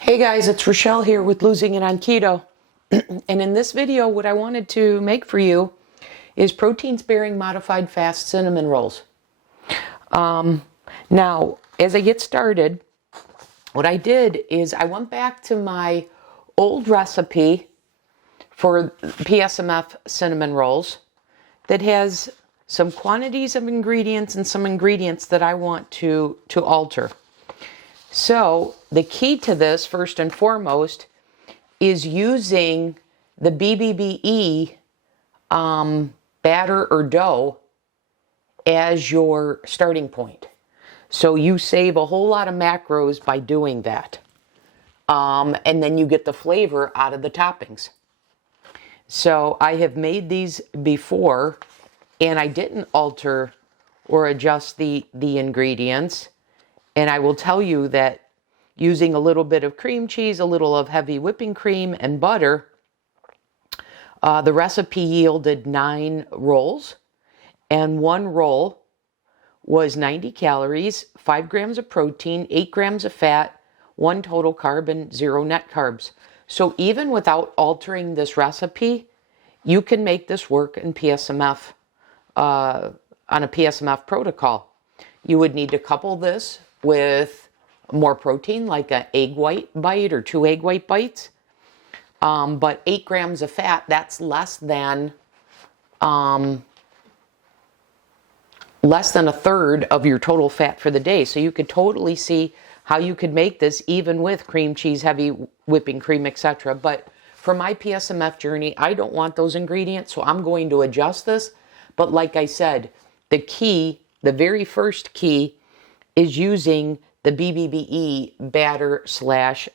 Hey guys, it's Rochelle here with Losing It on Keto. And in this video, what I wanted to make for you is protein-sparing modified fast cinnamon rolls. Now, as I get started, what I did is I went back to my old recipe for PSMF cinnamon rolls that has some quantities of ingredients and some ingredients that I want to alter. So the key to this, first and foremost, is using the BBBE batter or dough as your starting point. So you save a whole lot of macros by doing that. And then you get the flavor out of the toppings. So I have made these before, and I didn't alter or adjust the ingredients. And I will tell you that using a little bit of cream cheese, a little of heavy whipping cream, and butter, the recipe yielded 9 rolls. And one roll was 90 calories, 5 grams of protein, 8 grams of fat, 1 total carb, and 0 net carbs. So even without altering this recipe, you can make this work in PSMF, on a PSMF protocol. You would need to couple this with more protein, like an egg white bite or 2 egg white bites. But 8 grams of fat, that's less than a third of your total fat for the day. So you could totally see how you could make this even with cream cheese, heavy whipping cream, etc. But for my PSMF journey, I don't want those ingredients, so I'm going to adjust this. But like I said, the key, the very first key, is using the BBBE batter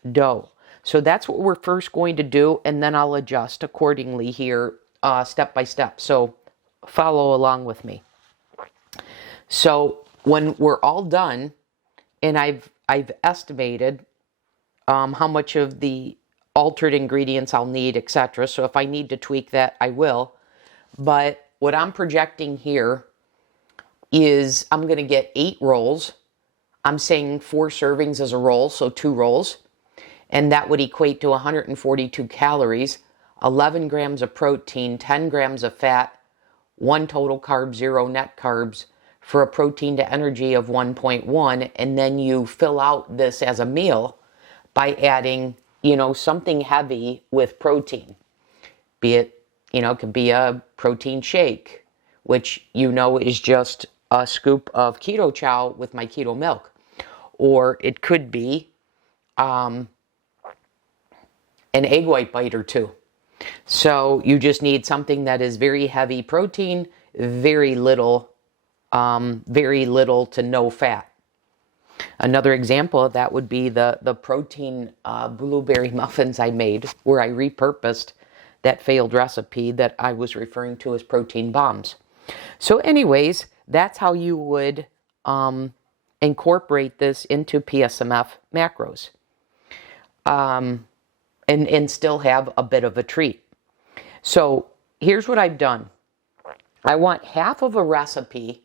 / dough. So that's what we're first going to do, and then I'll adjust accordingly here, step by step. So follow along with me. So when we're all done, and I've estimated how much of the altered ingredients I'll need, etc. So if I need to tweak that, I will. But what I'm projecting here is I'm going to get 8 rolls. I'm saying 4 servings as a roll, so 2 rolls. And that would equate to 142 calories, 11 grams of protein, 10 grams of fat, 1 total carb, 0 net carbs, for a protein to energy of 1.1. And then you fill out this as a meal by adding, something heavy with protein. Be it, it could be a protein shake, which is just a scoop of keto chow with my keto milk. Or it could be an egg white bite or 2. So you just need something that is very heavy protein, very little to no fat. Another example of that would be the protein blueberry muffins I made, where I repurposed that failed recipe that I was referring to as protein bombs. So anyways, that's how you would incorporate this into PSMF macros, and still have a bit of a treat. So here's what I've done. I want half of a recipe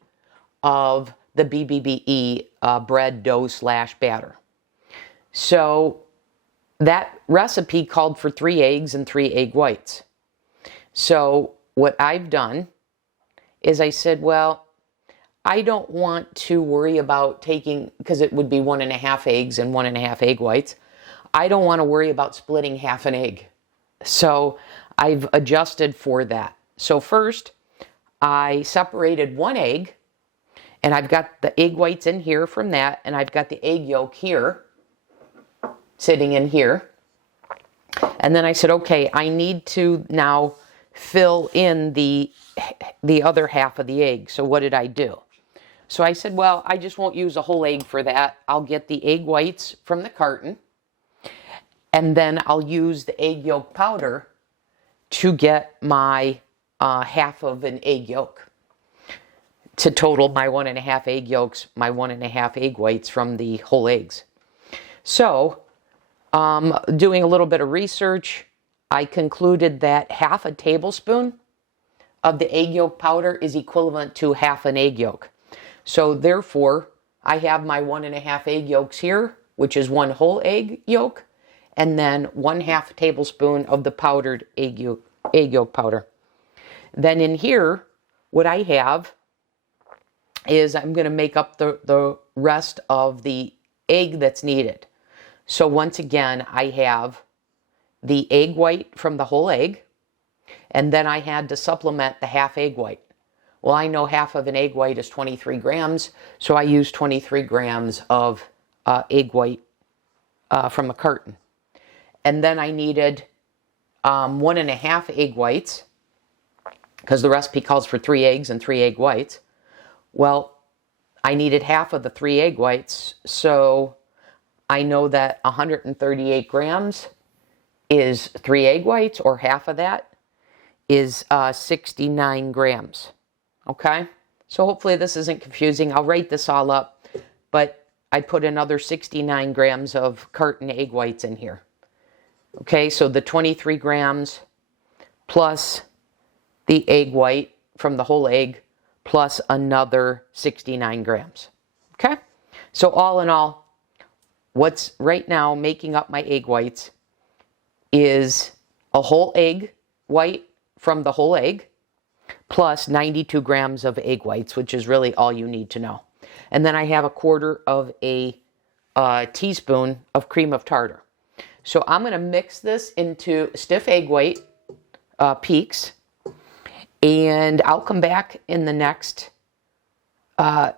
of the BBBE bread dough / batter. So that recipe called for 3 eggs and 3 egg whites. So what I've done is I said, well, I don't want to worry about taking, because it would be 1.5 eggs and 1.5 egg whites. I don't want to worry about splitting half an egg. So I've adjusted for that. So first, I separated 1 egg, and I've got the egg whites in here from that, and I've got the egg yolk here, sitting in here. And then I said, okay, I need to now fill in the other half of the egg. So what did I do? So I said, well, I just won't use a whole egg for that. I'll get the egg whites from the carton, and then I'll use the egg yolk powder to get my half of an egg yolk, to total my 1.5 egg yolks, my 1.5 egg whites from the whole eggs. So doing a little bit of research, I concluded that half a tablespoon of the egg yolk powder is equivalent to half an egg yolk. So therefore, I have my 1.5 egg yolks here, which is 1 whole egg yolk, and then 1/2 tablespoon of the powdered egg yolk powder. Then in here, what I have is I'm going to make up the rest of the egg that's needed. So once again, I have the egg white from the whole egg, and then I had to supplement the half egg white. Well, I know half of an egg white is 23 grams, so I used 23 grams of egg white from a carton. And then I needed 1.5 egg whites, because the recipe calls for 3 eggs and 3 egg whites. Well, I needed half of the 3 egg whites, so I know that 138 grams is 3 egg whites, or half of that is 69 grams. Okay? So hopefully this isn't confusing. I'll write this all up, but I put another 69 grams of carton egg whites in here. Okay, so the 23 grams plus the egg white from the whole egg plus another 69 grams. Okay? So all in all, what's right now making up my egg whites is a whole egg white from the whole egg plus 92 grams of egg whites, which is really all you need to know. And then I have 1/4 of a teaspoon of cream of tartar. So I'm going to mix this into stiff egg white peaks, and I'll come back in the next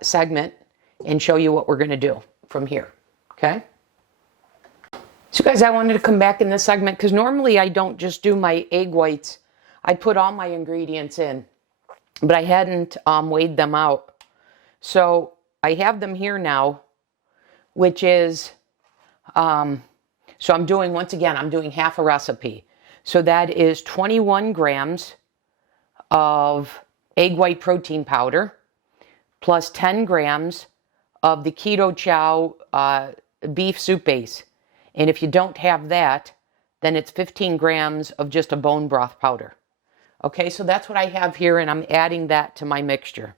segment and show you what we're going to do from here. Okay? So guys, I wanted to come back in this segment because normally I don't just do my egg whites. I put all my ingredients in, but I hadn't weighed them out. So I have them here now, which is, so I'm doing, once again, I'm doing half a recipe. So that is 21 grams of egg white protein powder plus 10 grams of the Keto Chow beef soup base. And if you don't have that, then it's 15 grams of just a bone broth powder. Okay, so that's what I have here, and I'm adding that to my mixture.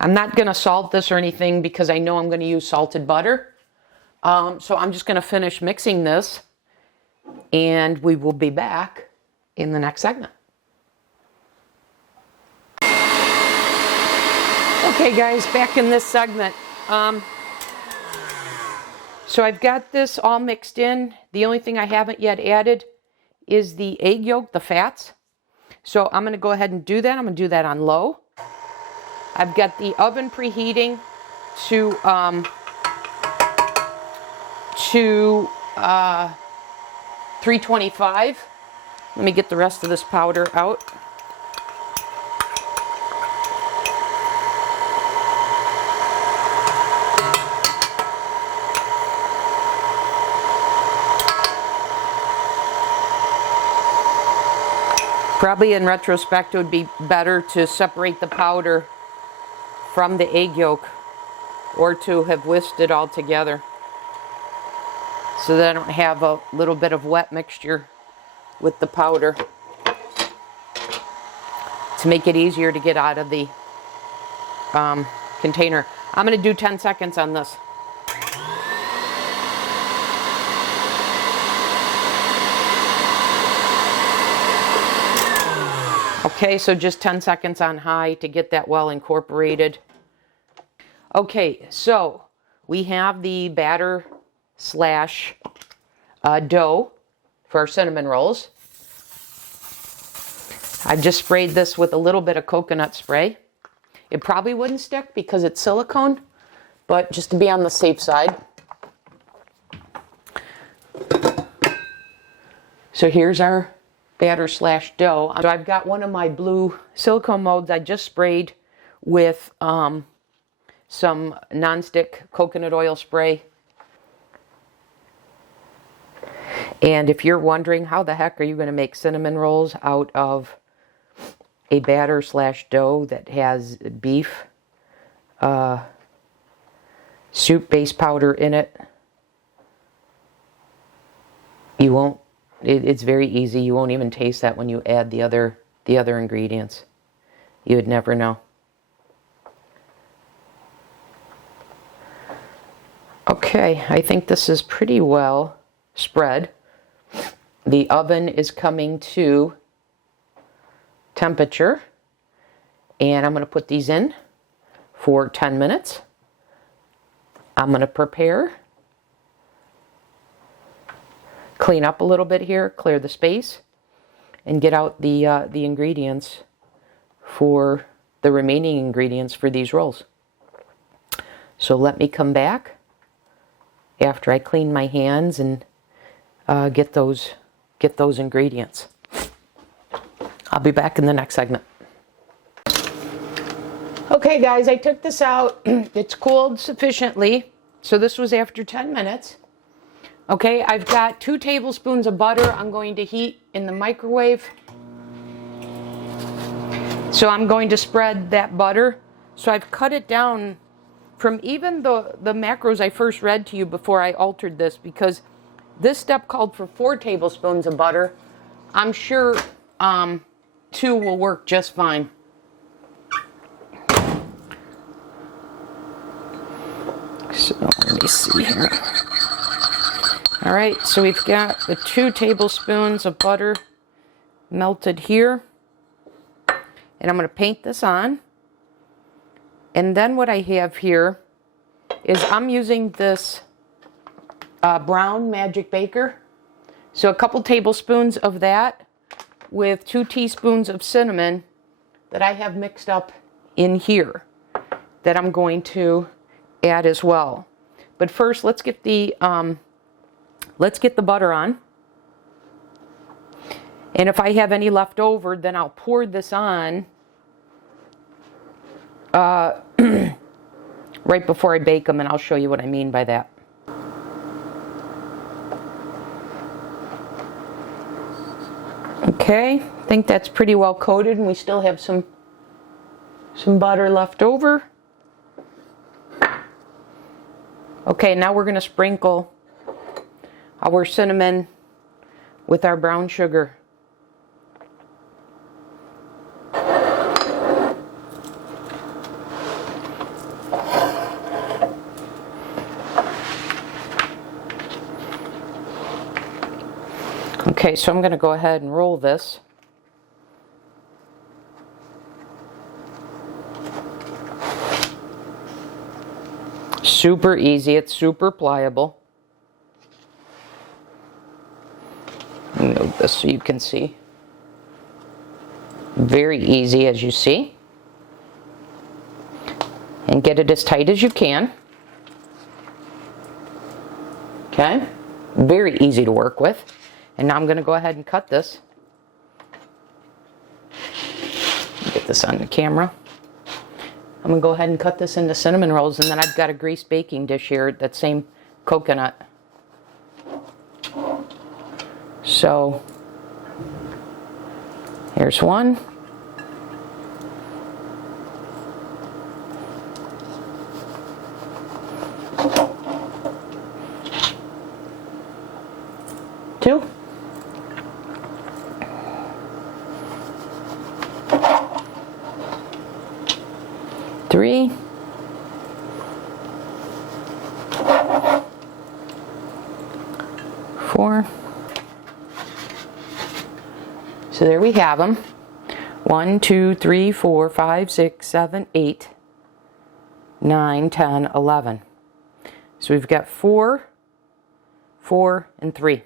I'm not going to salt this or anything because I know I'm going to use salted butter. So I'm just going to finish mixing this, and we will be back in the next segment. Okay guys, back in this segment. So I've got this all mixed in. The only thing I haven't yet added is the egg yolk, the fats. So I'm going to go ahead and do that. I'm going to do that on low. I've got the oven preheating to 325. Let me get the rest of this powder out. Probably in retrospect it would be better to separate the powder from the egg yolk, or to have whisked it all together so that I don't have a little bit of wet mixture with the powder, to make it easier to get out of the container. I'm going to do 10 seconds on this. Okay, so just 10 seconds on high to get that well incorporated. Okay, so we have the batter slash dough for our cinnamon rolls. I've just sprayed this with a little bit of coconut spray. It probably wouldn't stick because it's silicone, but just to be on the safe side. So here's our batter slash dough. So I've got one of my blue silicone molds I just sprayed with some nonstick coconut oil spray. And if you're wondering how the heck are you going to make cinnamon rolls out of a batter slash dough that has beef soup base powder in it, you won't. It's very easy. You won't even taste that when you add the other ingredients. You would never know. Okay, I think this is pretty well spread. The oven is coming to temperature, and I'm going to put these in for 10 minutes. I'm going to prepare, clean up a little bit here, clear the space, and get out the ingredients for the remaining ingredients for these rolls. So let me come back after I clean my hands and get those ingredients. I'll be back in the next segment. Okay guys, I took this out. It's cooled sufficiently. So this was after 10 minutes. Okay, I've got 2 tablespoons of butter I'm going to heat in the microwave. So I'm going to spread that butter. So I've cut it down from even the macros I first read to you before I altered this, because this step called for 4 tablespoons of butter. I'm sure 2 will work just fine. So let me see here. All right, so we've got the 2 tablespoons of butter melted here. And I'm going to paint this on. And then what I have here is I'm using this brown magic baker. So a couple tablespoons of that with 2 teaspoons of cinnamon that I have mixed up in here that I'm going to add as well. But first, let's get the butter on. And if I have any left over, then I'll pour this on right before I bake them, and I'll show you what I mean by that. Okay, I think that's pretty well coated, and we still have some butter left over. Okay, now we're going to sprinkle our cinnamon with our brown sugar. Okay, so I'm going to go ahead and roll this. Super easy, it's super pliable. Move this so you can see. Very easy, as you see. And get it as tight as you can. Okay, very easy to work with. And now I'm going to go ahead and cut this. Get this on the camera. I'm going to go ahead and cut this into cinnamon rolls, and then I've got a greased baking dish here, that same coconut. So, here's one. Two. Three. Four. So there we have them. 1, 2, 3, 4, 5, 6, 7, 8, 9, 10, 11. So we've got 4, 4, and 3.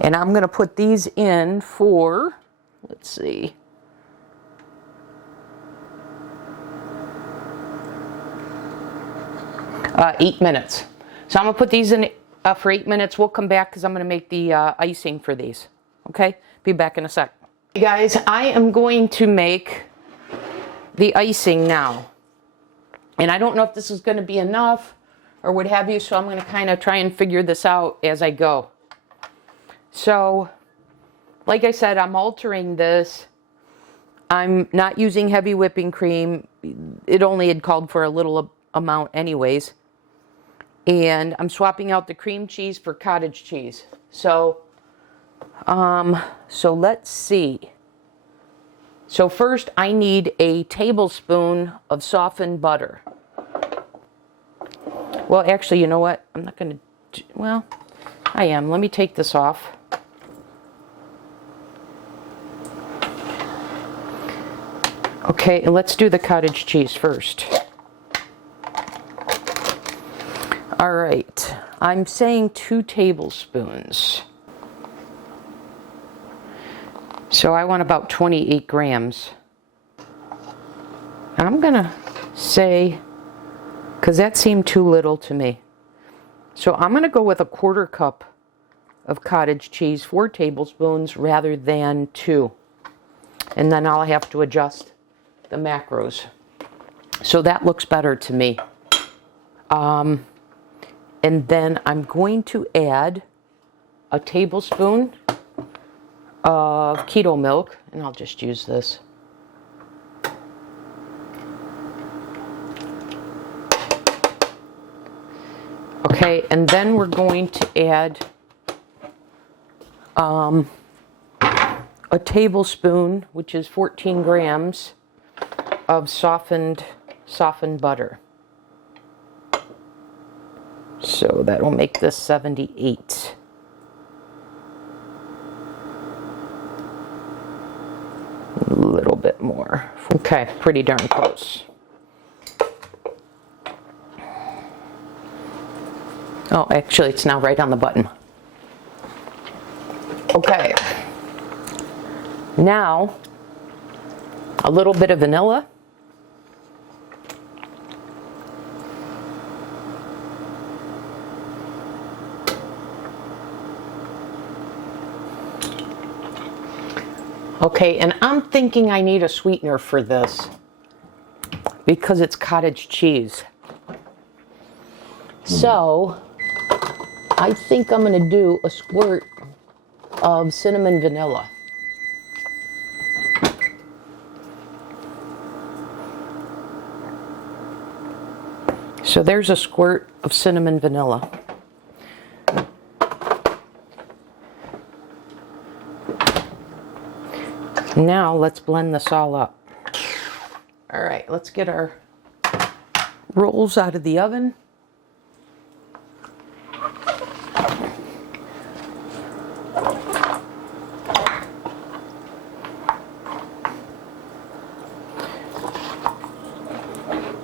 And I'm going to put these in for, let's see, 8 minutes. So I'm going to put these in for 8 minutes. We'll come back because I'm going to make the icing for these. Okay? Be back in a sec. Hey guys, I am going to make the icing now. And I don't know if this is going to be enough or what have you, so I'm going to kind of try and figure this out as I go. So, like I said, I'm altering this. I'm not using heavy whipping cream. It only had called for a little amount anyways. And I'm swapping out the cream cheese for cottage cheese. So let's see. So first I need a tablespoon of softened butter. Well, actually, you know what? I'm not going to, well, I am. Let me take this off. Okay, and let's do the cottage cheese first. All right, I'm saying 2 tablespoons. So I want about 28 grams. I'm gonna say, because that seemed too little to me. So I'm gonna go with a 1/4 cup of cottage cheese, 4 tablespoons rather than 2. And then I'll have to adjust the macros. So that looks better to me. And then I'm going to add a tablespoon of keto milk, and I'll just use this. Okay, and then we're going to add a tablespoon, which is 14 grams, of softened butter. So that will make this 78. A little bit more. Okay, pretty darn close. Oh, actually, it's now right on the button. Okay. Now, a little bit of vanilla. Okay, and I'm thinking I need a sweetener for this because it's cottage cheese. So, I think I'm going to do a squirt of cinnamon vanilla. So there's a squirt of cinnamon vanilla. Now let's blend this all up. All right, let's get our rolls out of the oven.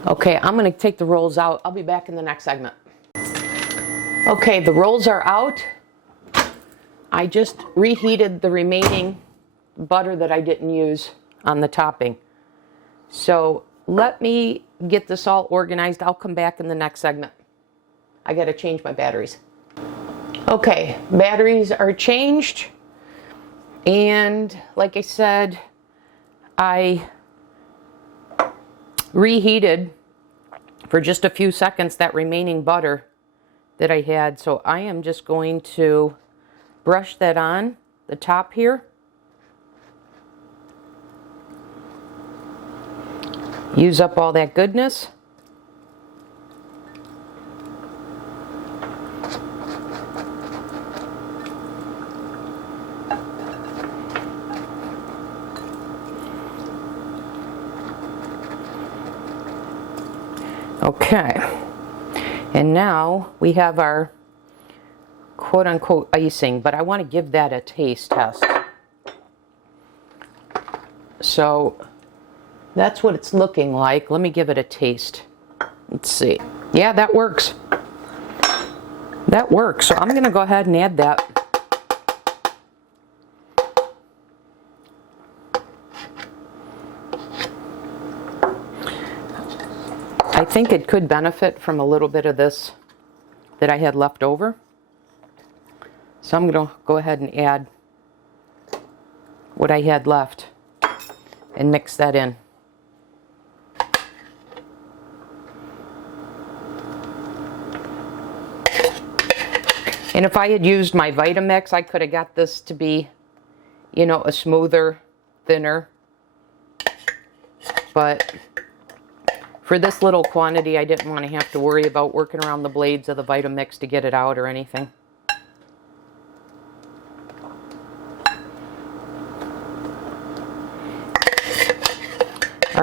Okay, I'm going to take the rolls out. I'll be back in the next segment. Okay, the rolls are out. I just reheated the remaining butter that I didn't use on the topping. So let me get this all organized. I'll come back in the next segment. I got to change my batteries. Okay, batteries are changed. And like I said, I reheated for just a few seconds that remaining butter that I had. So I am just going to brush that on the top here. Use up all that goodness. Okay, and now we have our quote-unquote icing, but I want to give that a taste test. So that's what it's looking like. Let me give it a taste. Let's see. Yeah, that works. That works. So I'm going to go ahead and add that. I think it could benefit from a little bit of this that I had left over. So I'm going to go ahead and add what I had left and mix that in. And if I had used my Vitamix, I could have got this to be, you know, a smoother, thinner. But for this little quantity, I didn't want to have to worry about working around the blades of the Vitamix to get it out or anything.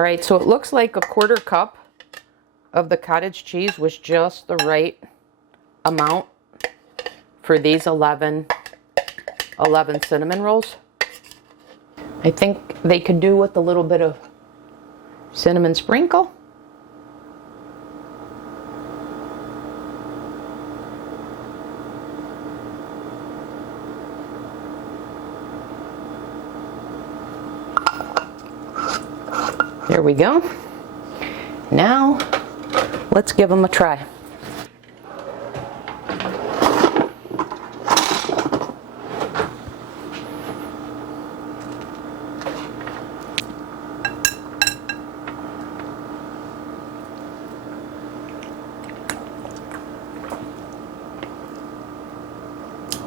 All right, so it looks like a 1/4 cup of the cottage cheese was just the right amount for these 11 cinnamon rolls. I think they could do with a little bit of cinnamon sprinkle. There we go. Now, let's give them a try.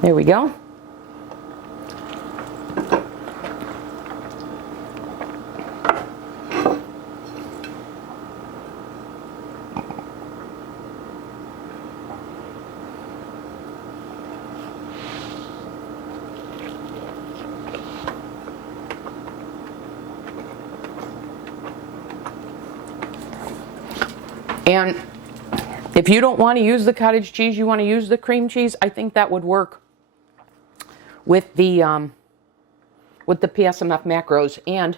There we go. And if you don't want to use the cottage cheese, you want to use the cream cheese, I think that would work with the PSMF macros. And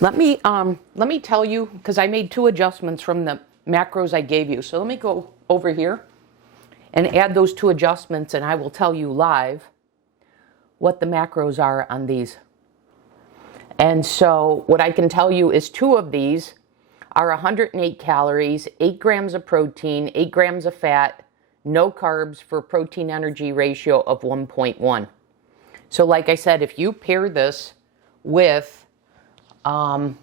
let me tell you, because I made 2 adjustments from the macros I gave you. So let me go over here and add those 2 adjustments, and I will tell you live what the macros are on these. And so what I can tell you is 2 of these are 108 calories, 8 grams of protein, 8 grams of fat, no carbs, for a protein energy ratio of 1.1. So like I said, if you pair this with a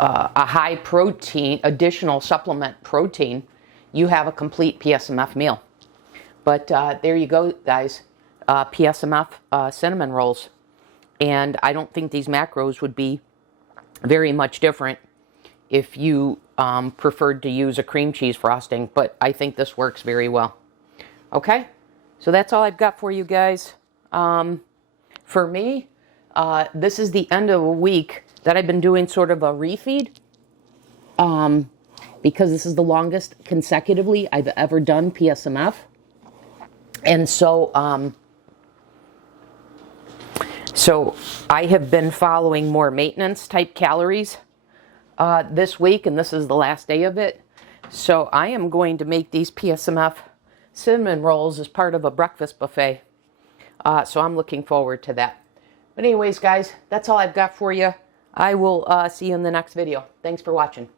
high protein, additional supplement protein, you have a complete PSMF meal. But there you go, guys. PSMF cinnamon rolls. And I don't think these macros would be very much different if you preferred to use a cream cheese frosting, but I think this works very well. Okay, so that's all I've got for you guys. For me, this is the end of a week that I've been doing sort of a refeed, because this is the longest consecutively I've ever done PSMF. And so, so I have been following more maintenance type calories this week, and this is the last day of it. So I am going to make these PSMF cinnamon rolls as part of a breakfast buffet. So I'm looking forward to that. But anyways, guys, that's all I've got for you. I will see you in the next video. Thanks for watching.